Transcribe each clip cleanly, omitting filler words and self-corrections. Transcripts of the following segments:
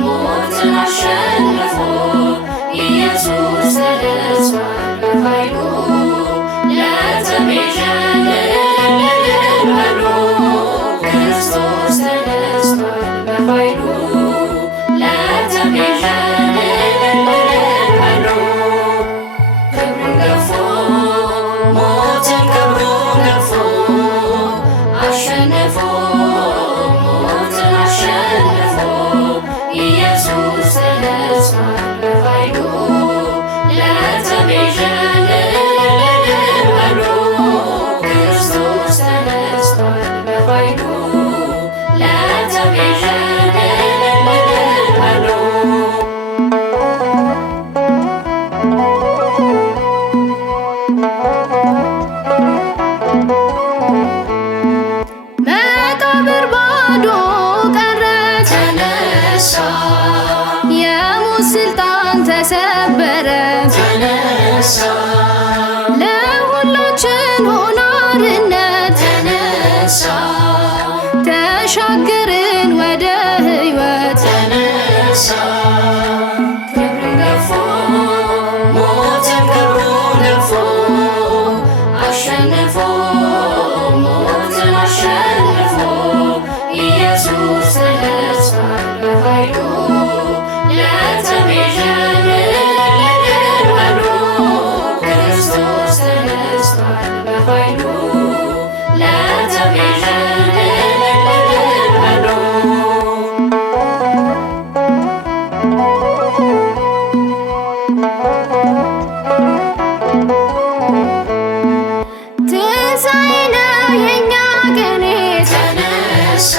ሞትን አሸንፎ ኢየሱስ ተነስቷል በኃይሉ ለተቤዠን እልል በሉ ክርስቶስ ተነስቷል በኃይሉ ለተቤዠን እልል በሉ ክብሩን ገፎ ሞትን ክብሩን ገፎ አሸንፎ ሞትን አሸንፎ ኢየሱስ ተነስቷል በኃይሉ ለተቤዠን እልል በሉ ክርስቶስ ተነስቷል በኃይሉ ለተቤዠን እልል በሉ መቃብር ባዶ ቀረ ተነሳ የሞት ስልጣን ተሰበረ ተነሳ ለሁላችን ሆነ አርነት ተነሳ ተሻገርን ወደ ሕይወት ተነሳ ክብሩን ገፎ ሞትን ክብሩን ገፎ አሸንፎ ሞትን አሸንፎ ኢየሱስ ተነስቷል በኃይሉ ለተቤዠን እልል በሉ ክርስቶስ ተነስቷል በኃይሉ ለተቤዠን እልል በሉ ትንሣኤ ነው የእኛ ቀን ተነሳ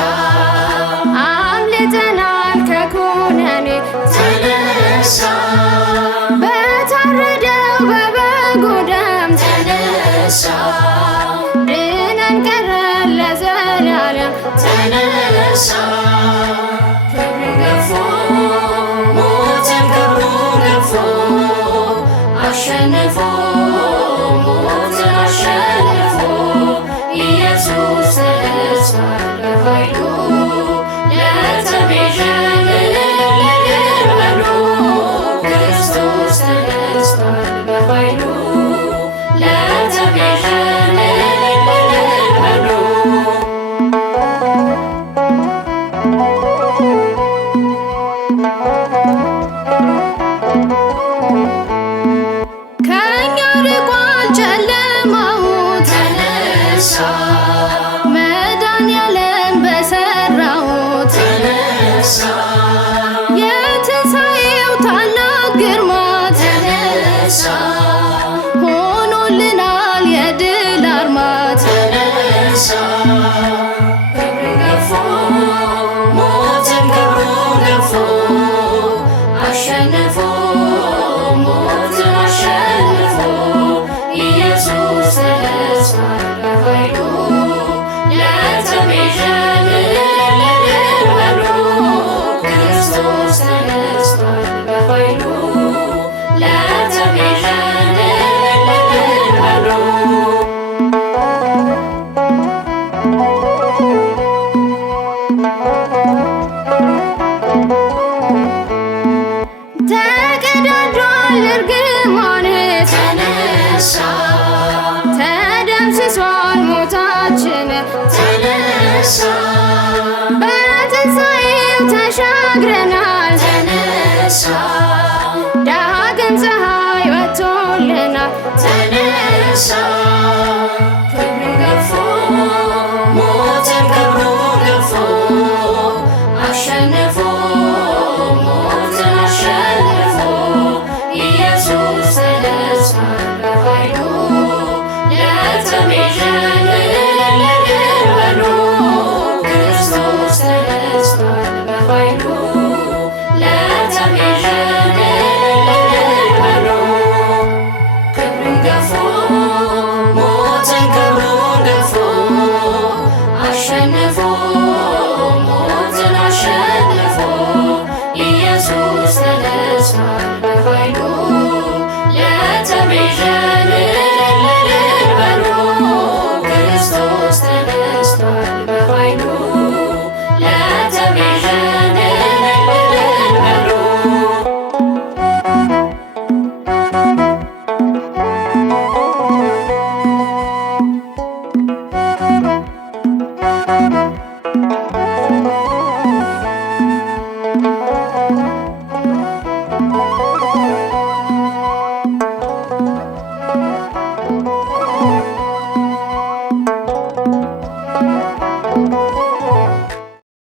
አምልጠናል ከኩነኔ ተነሳ በታረደው በበጉ ደም ተነሳ ድነን ቀረን ለዘላለም ተነሳ ክብሩን ገፎ ሞትን ክብሩን ገፎ አሸንፎ ሞትን አሸንፎ ኢየሱስ ተነስቷል በኃይሉ ለተቤዠን እልል በሉ ክርስቶስ ተነስቷል በኃይሉ ለተቤዠን እልል በሉ ከእኛ ርቋል ጨለማው ተነሳ መድኃኒዓለም በሠራው ተነሳ የትንሣኤው ታላቅ ግርማ ተነሳ ሆኖልናል የድል አርማ ተነሳ ክብሩን ገፎ ሞትን ክብሩን ገፎ አሸንፎ ሞትን አሸንፎ ኢየሱስ ተነስቷል በኃይሉ ለተቤዠን እልል በሉ ክርስቶስ ተነስቷል በኃይሉ ለተቤዠን እልል በሉ ተቀዳዷል እርግማን ተነሳ ተደምስሷል ሞታችን ተነሳ በትንሣኤው ተሻግረናል ተነሳ ዳግም ፀሐይ ወጥቶልናል ተነሳ ክብሩን ገፎ ሞትን ክብሩን ገፎ አሸንፎ